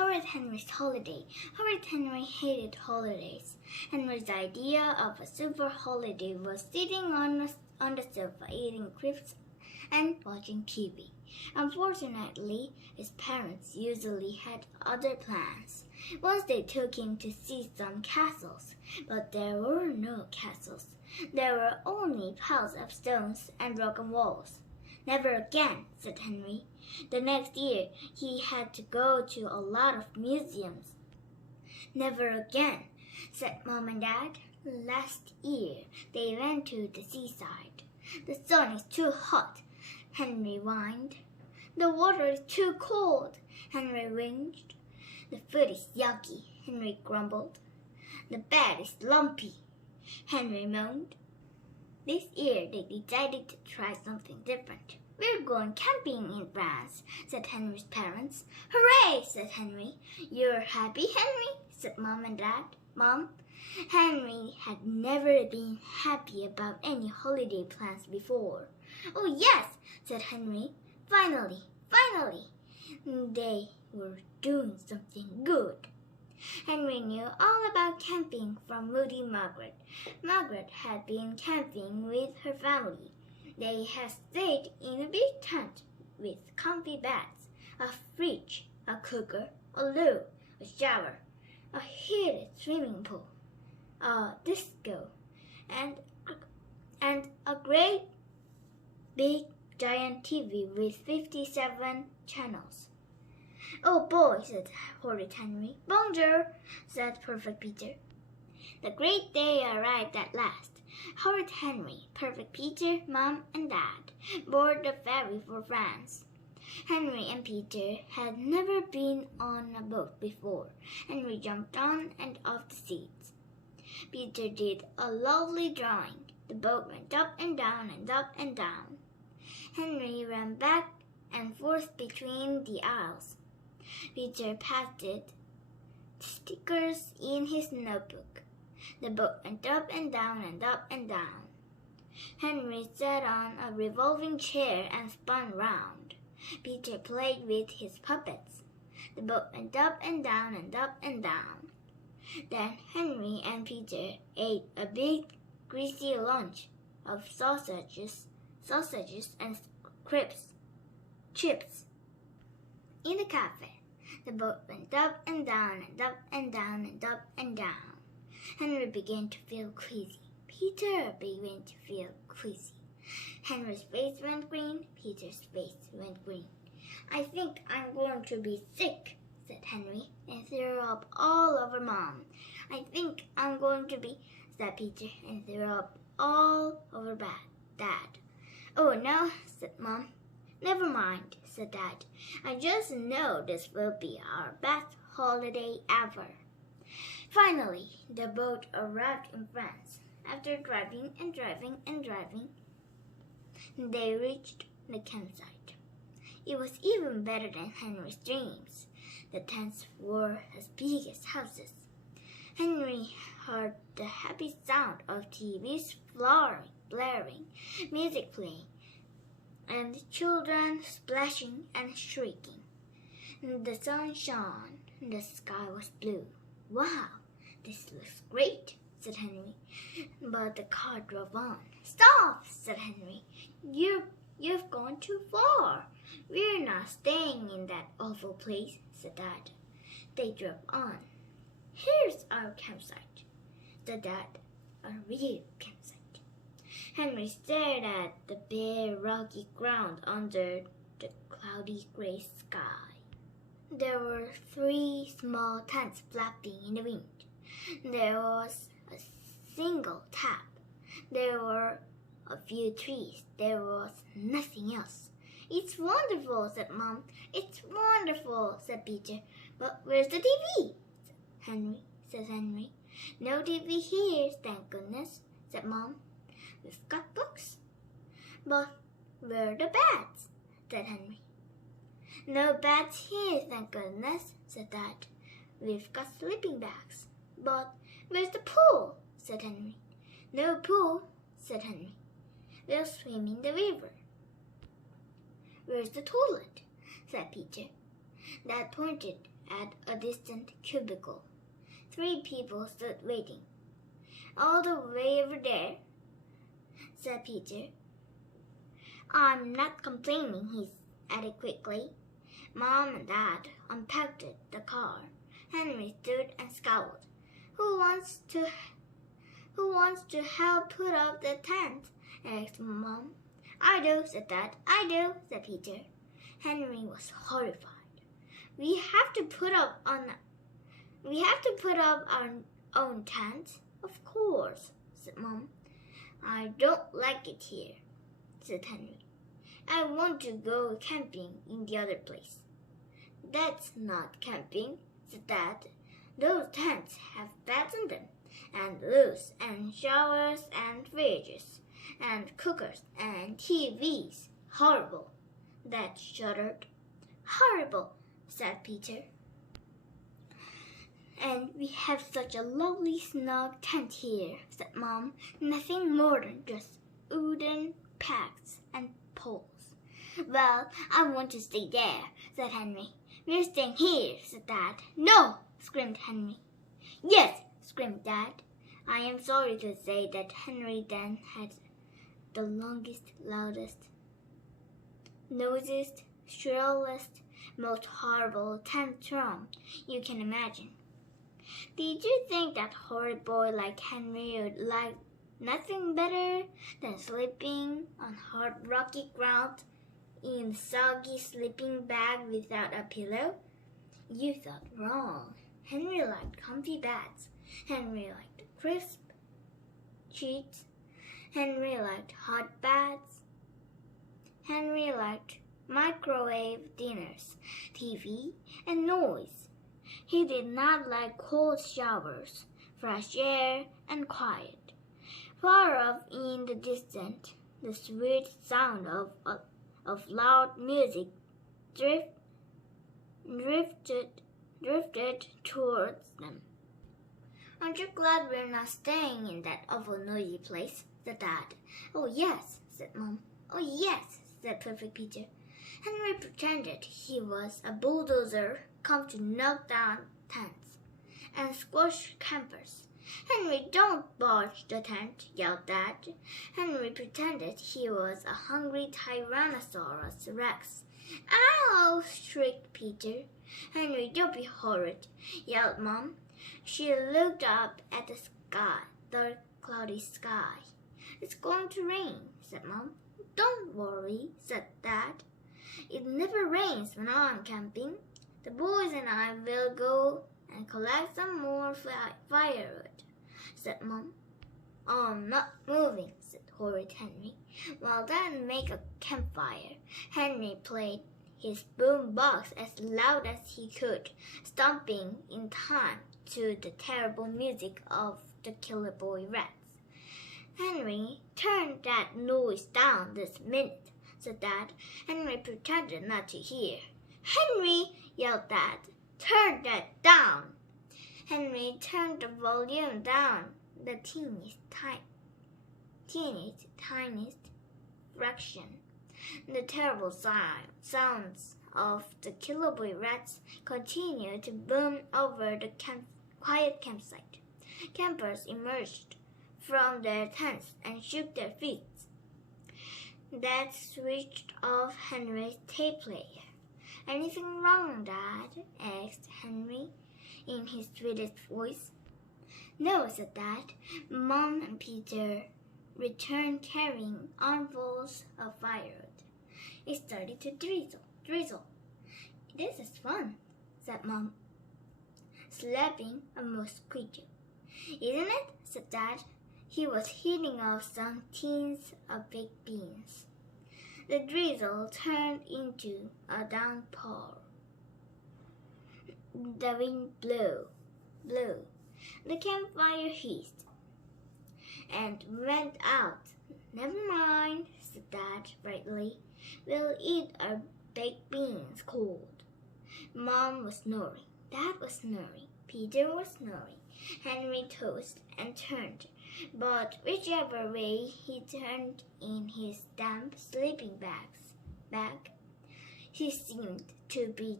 Horrid Henry's holiday. Horrid Henry hated holidays. Henry's idea of a super holiday was sitting on the sofa eating crisps and watching TV. Unfortunately, his parents usually had other plans. Once they took him to see some castles, but there were no castles. There were only piles of stones and broken walls. "Never again," said Henry. The next year, he had to go to a lot of museums. "Never again," said Mom and Dad. Last year, they went to the seaside. "The sun is too hot," Henry whined. "The water is too cold," Henry whinged. "The food is yucky," Henry grumbled. "The bed is lumpy," Henry moaned. This year, they decided to try something different. "We're going camping in France," said Henry's parents. "Hooray!" said Henry. "You're happy, Henry?" said Mom and Dad. Mom, Henry had never been happy about any holiday plans before. "Oh, yes," said Henry. Finally, they were doing something good." Henry knew all about camping from Moody Margaret. Margaret had been camping with her family. They had stayed in a big tent with comfy beds, a fridge, a cooker, a loo, a shower, a heated swimming pool, a disco, and a great big giant TV with 57 channels. "Oh boy," said Horrid Henry. "Bonjour," said Perfect Peter. The great day arrived at last. Horrid Henry, Perfect Peter, Mom, and Dad boarded the ferry for France. Henry and Peter had never been on a boat before. Henry jumped on and off the seats. Peter did a lovely drawing. The boat went up and down and up and down. Henry ran back and forth between the aisles. Peter pasted stickers in his notebook. The boat went up and down and up and down. Henry sat on a revolving chair and spun round. Peter played with his puppets. The boat went up and down and up and down. Then Henry and Peter ate a big, greasy lunch of sausages and chips. In the cafe, the boat went up and down and up and down and up and down. Henry began to feel queasy. Peter began to feel queasy. Henry's face went green. Peter's face went green. "I think I'm going to be sick," said Henry, and threw up all over Mom. "I think I'm going to be," said Peter, and threw up all over Dad. "Oh no," said Mom. "Never mind," said Dad. "I just know this will be our best holiday ever." Finally, the boat arrived in France. After driving and driving and driving, they reached the campsite. It was even better than Henry's dreams. The tents were as big as houses. Henry heard the happy sound of TVs blaring, music playing, and children splashing and shrieking. The sun shone. The sky was blue. "Wow, this looks great," said Henry. But the car drove on. "Stop," said Henry. You've gone too far. We're not staying in that awful place," said Dad. They drove on. "Here's our campsite," said Dad. "A real campsite." Henry stared at the bare, rocky ground under the cloudy gray sky. There were 3 small tents flapping in the wind. There was a single tap. There were a few trees. There was nothing else. "It's wonderful," said Mom. "It's wonderful," said Peter. "But where's the TV?" said Henry. "No TV here, thank goodness," said Mom. "We've got books." "But where are the beds?" said Henry. "No beds here, thank goodness," said Dad. "We've got sleeping bags." "But where's the pool?" said Henry. "No pool," said Henry. "We'll swim in the river." "Where's the toilet?" said Peter. Dad pointed at a distant cubicle. 3 people stood waiting. "All the way over there," said Peter. "I'm not complaining," he added quickly. Mom and Dad unpacked the car. Henry stood and scowled. Who wants to help put up the tent?" asked Mom. "I do," said Dad. "I do," said Peter. Henry was horrified. We have to put up our own tent." "Of course," said Mom. "I don't like it here," said Henry. "I want to go camping in the other place." "That's not camping," said Dad. "Those tents have beds in them, and roofs, and showers, and fridges, and cookers, and TVs. Horrible." Dad shuddered. "Horrible," said Peter. "And we have such a lovely snug tent here," said Mom. "Nothing more than just wooden pegs and poles." "Well, I want to stay there," said Henry. "We're staying here," said Dad. "No!" screamed Henry. "Yes!" screamed Dad. I am sorry to say that Henry then had the longest, loudest, noisiest, shrillest, most horrible tantrum you can imagine. Did you think that horrid boy like Henry would like nothing better than sleeping on hard rocky ground in a soggy sleeping bag without a pillow? You thought wrong. Henry liked comfy beds. Henry liked crisp sheets. Henry liked hot baths. Henry liked microwave dinners, TV, and noise. He did not like cold showers, fresh air, and quiet. Far off in the distance, the sweet sound of loud music drifted towards them. "Aren't you glad we're not staying in that awful noisy place?" said Dad. "Oh, yes," said Mom. "Oh, yes," said Perfect Peter. Henry pretended he was a bulldozer come to knock down tents and squash campers. "Henry, don't barge the tent," yelled Dad. Henry pretended he was a hungry Tyrannosaurus Rex. "Ow!" shrieked Peter. "Henry, don't be horrid," yelled Mom. She looked up at the sky, dark, cloudy sky. "It's going to rain," said Mom. "Don't worry," said Dad. "It never rains when I'm camping. The boys and I will go and collect some more firewood," said Mom. "I'm not moving," said Horrid Henry. While Dad made a campfire, Henry played his boom box as loud as he could, stomping in time to the terrible music of the Killer Boy Rats. "Henry, turn that noise down this minute," said Dad. Henry pretended not to hear. "Henry!" yelled Dad. "Turn that down!" Henry turned the volume down the tiniest fraction. The terrible sounds of the Killer Boy Rats continued to boom over the quiet campsite. Campers emerged from their tents and shook their feet. Dad switched off Henry's tape player. "Anything wrong, Dad?" asked Henry in his sweetest voice. "No," said Dad. Mom and Peter returned carrying armfuls of firewood. It started to drizzle. "This is fun," said Mom, slapping a mosquito. "Isn't it?" said Dad. He was heating up some tins of baked beans. The drizzle turned into a downpour. The wind blew. The campfire hissed and went out. "Never mind," said Dad brightly. "We'll eat our baked beans cold." Mom was snoring. Dad was snoring. Peter was snoring. Henry tossed and turned, but whichever way he turned in his damp sleeping bag, he seemed to be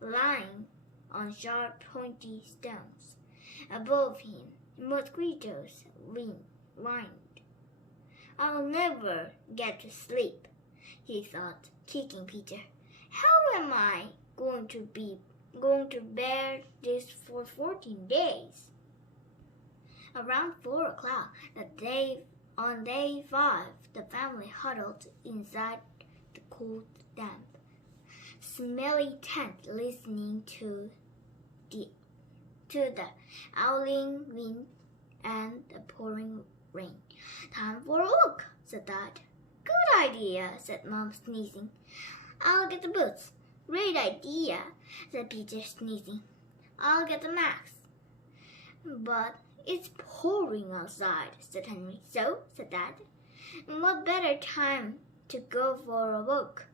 lying on sharp, pointy stones. Above him, mosquitoes whined. I'll never get to sleep, he thought, kicking Peter. How am I going to bear this for 14 days? Around 4 o'clock on day 5, the family huddled inside the cold, damp, smelly tent, listening to the howling wind and the pouring rain. Time for a walk, said Dad. Good idea, said Mom, sneezing. I'll get the boots. Great idea, said Peter, sneezing. I'll get the mask. But it's pouring outside, said Henry. So, said Dad, what better time to go for a walk?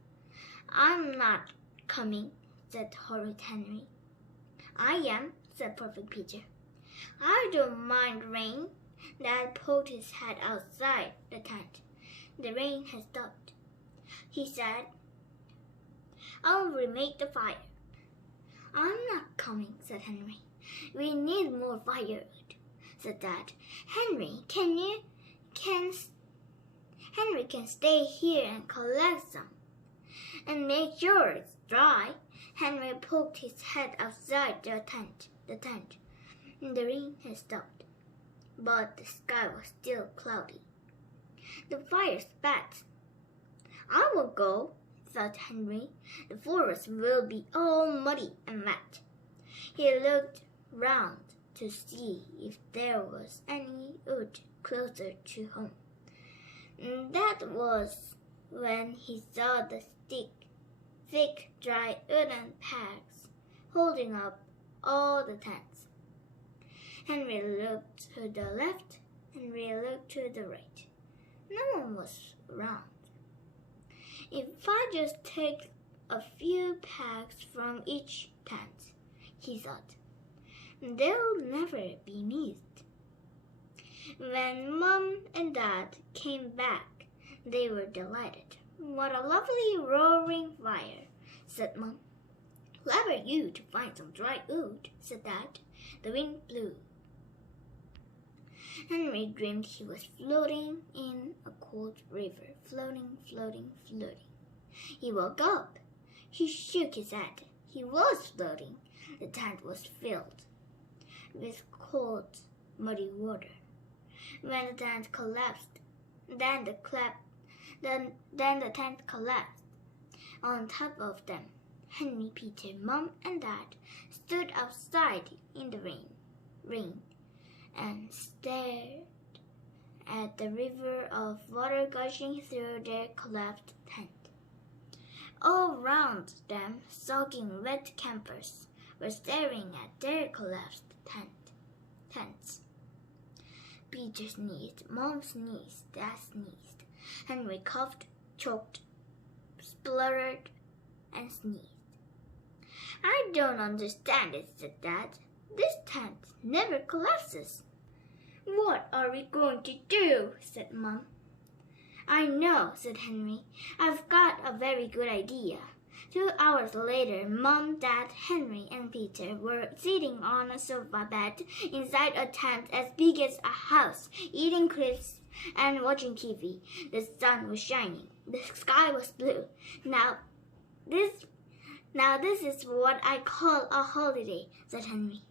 I'm not coming, said Horrid Henry. I am, said Perfect Peter. I don't mind rain. Dad poked his head outside the tent. The rain had stopped. He said, I'll remake the fire. I'm not coming, said Henry. We need more firewood, said Dad. Henry can stay here and collect some and make sure it's dry. Henry poked his head outside the tent. The rain had stopped, but the sky was still cloudy. The fire spat. I will go, thought Henry. The forest will be all muddy and wet. He looked round to see if there was any wood closer to home. That was when he saw the thick, dry wooden pegs holding up all the tents. Henry looked to the left, Henry looked to the right. No one was around. If I just take a few pegs from each tent, he thought, they'll never be missed. When Mom and Dad came back, they were delighted. What a lovely roaring fire, said Mom. Clever you to find some dry wood, said Dad. The wind blew. Henry dreamed he was floating in a cold river, floating. He woke up. He shook his head. He was floating. The tent was filled with cold, muddy water. When the tent collapsed, then the tent collapsed on top of them. Henry, Peter, Mom, and Dad stood outside in the rain and stared at the river of water gushing through their collapsed tent. All round them, soaking wet campers were staring at their collapsed tents. Peter sneezed, Mom sneezed, Dad sneezed. Henry coughed, choked, spluttered, and sneezed. I don't understand it, said Dad. This tent never collapses. What are we going to do? Said Mom. I know, said Henry. I've got a very good idea. 2 hours later, Mom, Dad, Henry, and Peter were sitting on a sofa bed inside a tent as big as a house, eating crisps and watching TV. The sun was shining. The sky was blue. Now this is what I call a holiday, said Henry.